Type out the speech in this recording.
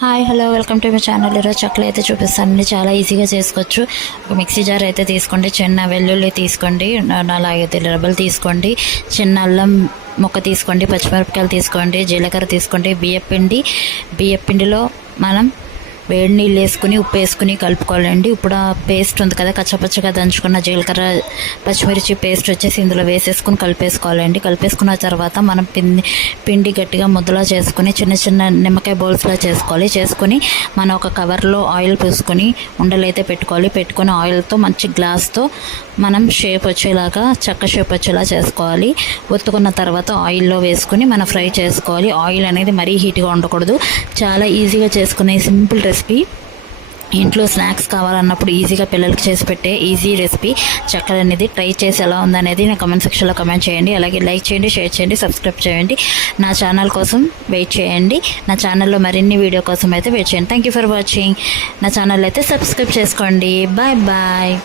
Hi hello welcome to my channel. ఈరోజు చెక్కలు అయితే చూపిస్తానండి. చాలా ఈజీగా చేసుకోవచ్చు. ఒక మిక్సీ జార్ అయితే తీసుకోండి, చిన్న వెల్లుల్లి తీసుకోండి, 4-5 రబ్బలు తీసుకోండి, చిన్న అల్లం ముక్క తీసుకోండి, పచ్చిమిరపకాయలు తీసుకోండి, జీలకర్ర తీసుకోండి, బియ్యపిండిలో మనం వేడి నీళ్ళు వేసుకుని ఉప్పు వేసుకుని కలుపుకోవాలండి. ఇప్పుడు ఆ పేస్ట్ ఉంది కదా, కచ్చపచ్చగా దంచుకున్న జీలకర్ర పచ్చిమిర్చి పేస్ట్ వచ్చేసి ఇందులో వేసేసుకుని కలిపేసుకోవాలండి. కలిపేసుకున్న తర్వాత మనం పిండి గట్టిగా ముద్దలా చేసుకుని చిన్న చిన్న నిమ్మకాయ బౌల్స్లా చేసుకొని మనం ఒక కవర్లో ఆయిల్ పోసుకొని ఉండలైతే పెట్టుకొని ఆయిల్తో మంచి గ్లాస్తో మనం షేప్ వచ్చేలాగా చెక్క షేప్ వచ్చేలా చేసుకోవాలి. ఒత్తుకున్న తర్వాత ఆయిల్లో వేసుకుని మనం ఫ్రై చేసుకోవాలి. ఆయిల్ అనేది మరీ హీట్గా ఉండకూడదు. చాలా ఈజీగా చేసుకునే సింపుల్ రెసిపీ. ఇంట్లో స్నాక్స్ కావాలన్నప్పుడు ఈజీగా పిల్లలకి చేసి పెట్టే ఈజీ రెసిపీ చెక్కలు అనేది. ట్రై చేసి ఎలా ఉందనేది నా కమెంట్ సెక్షన్లో కమెంట్ చేయండి. అలాగే లైక్ చేయండి, షేర్ చేయండి, సబ్స్క్రైబ్ చేయండి. నా ఛానల్ కోసం వెయిట్ చేయండి. నా ఛానల్లో మరిన్ని వీడియో కోసం అయితే వెయిట్ చేయండి. Thank you for watching. నా ఛానల్ అయితే సబ్స్క్రైబ్ చేసుకోండి. Bye bye.